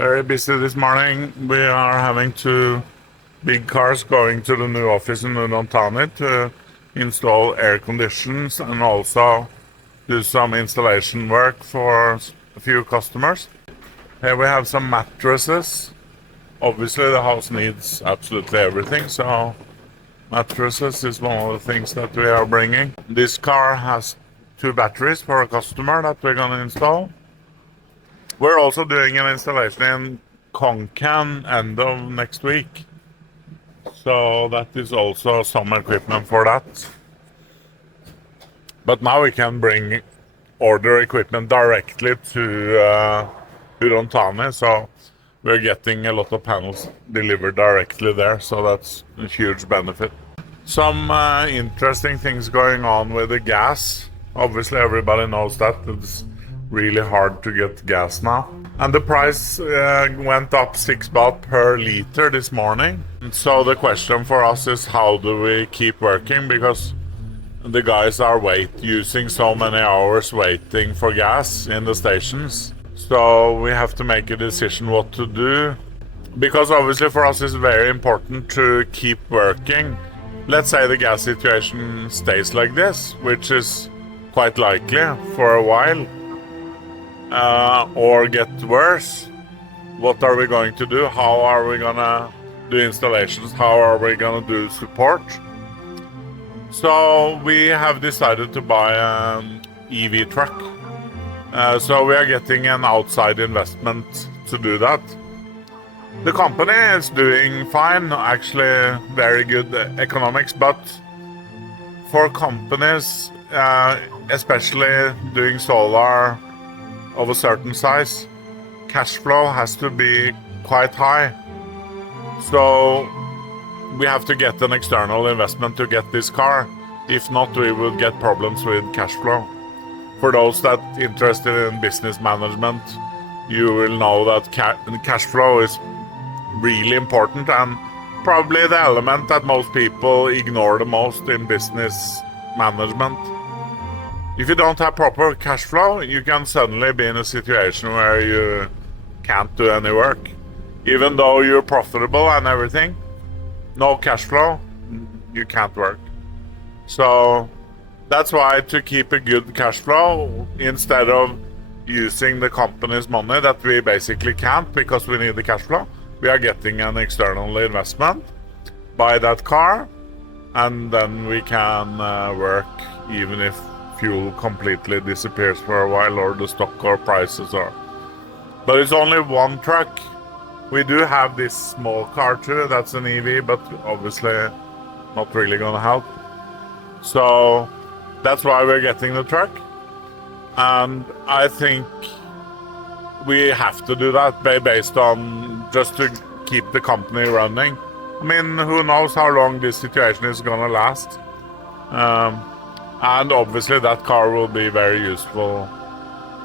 Very busy this morning. We are having two big cars going to the new office in Udon, Thani to install air conditions and also do some installation work for a few customers. Here we have some mattresses. Obviously the house needs absolutely everything, so mattresses is one of the things that we are bringing. This car has two batteries for a customer that we're going to install. We're also doing an installation in Khon end of next week. So that is also some equipment for that. But now we can order equipment directly to Udon Thani, so we're getting a lot of panels delivered directly there, so that's a huge benefit. Some interesting things going on with the gas. Obviously everybody knows that it's really hard to get gas now. And the price went up 6 baht per liter this morning. So the question for us is, how do we keep working? Because the guys are using so many hours waiting for gas in the stations. So we have to make a decision what to do. Because obviously for us it's very important to keep working. Let's say the gas situation stays like this, which is quite likely for a while. Or get worse. What are we going to do? How are we gonna do installations? How are we gonna do support? So we have decided to buy an EV truck. So we are getting an outside investment to do that. The company is doing fine, actually very good economics, but for companies, especially doing solar of a certain size, cash flow has to be quite high. So we have to get an external investment to get this car. If not, we will get problems with cash flow. For those that are interested in business management, you will know that cash flow is really important and probably the element that most people ignore the most in business management. If you don't have proper cash flow, you can suddenly be in a situation where you can't do any work. Even though you're profitable and everything, no cash flow, you can't work. So that's why, to keep a good cash flow, instead of using the company's money that we basically can't because we need the cash flow, we are getting an external investment, buy that car, and then we can work even if fuel completely disappears for a while or the stock or prices are. But it's only one truck. We do have this small car too, that's an EV, but obviously not really gonna help. So that's why we're getting the truck. And I think we have to do that based on just to keep the company running. I mean, who knows how long this situation is gonna last. And obviously that car will be very useful.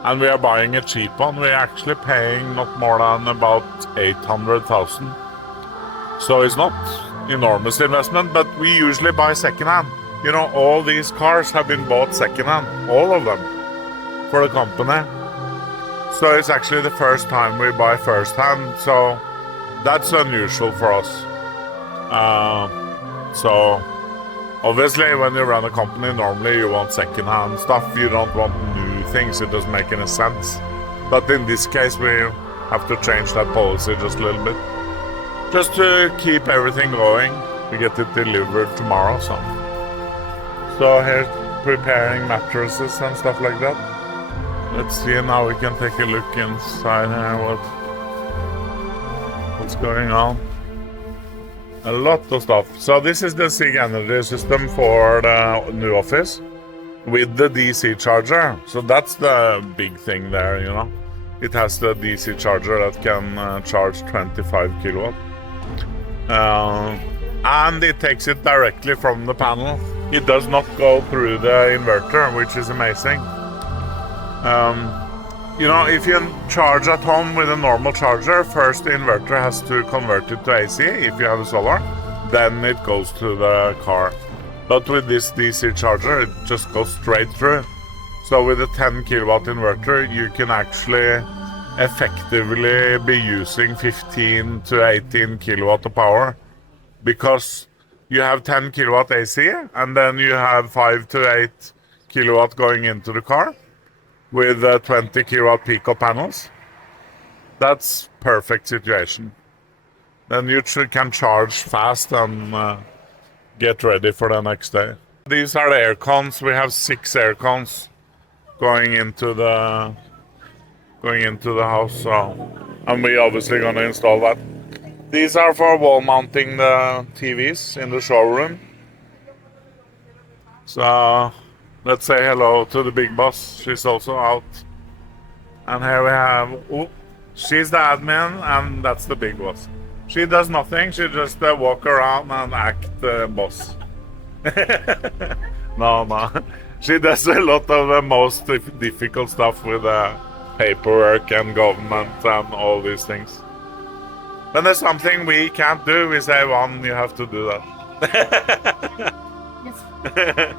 And we are buying a cheap one. We're actually paying not more than about 800,000. So it's not enormous investment, but we usually buy second-hand. You know, all these cars have been bought second-hand, all of them, for the company. So it's actually the first time we buy first-hand, so that's unusual for us. So obviously, when you run a company, normally you want second-hand stuff. You don't want new things. It doesn't make any sense. But in this case, we have to change that policy just a little bit. Just to keep everything going. We get it delivered tomorrow, so here's preparing mattresses and stuff like that. Let's see, now we can take a look inside here, what's going on. A lot of stuff. So this is the SIG energy system for the new office with the DC charger. So that's the big thing there, you know. It has the DC charger that can charge 25 kilowatt. And it takes it directly from the panel. It does not go through the inverter, which is amazing. You know, if you charge at home with a normal charger, first the inverter has to convert it to AC if you have a solar, then it goes to the car. But with this DC charger, it just goes straight through. So with a 10 kilowatt inverter, you can actually effectively be using 15 to 18 kilowatt of power, because you have 10 kilowatt AC and then you have 5 to 8 kilowatt going into the car with 20 kilowatt pico panels. That's perfect situation. Then you can charge fast and get ready for the next day. These are the air cons. We have 6 air cons going into the house, and we obviously gonna install that. These are for wall mounting the TVs in the showroom. So let's say hello to the big boss. She's also out. And here we have, she's the admin and that's the big boss. She does nothing, she just walk around and act boss. No. She does a lot of the most difficult stuff with paperwork and government and all these things. When there's something we can't do, we say, "One, you have to do that." Yes.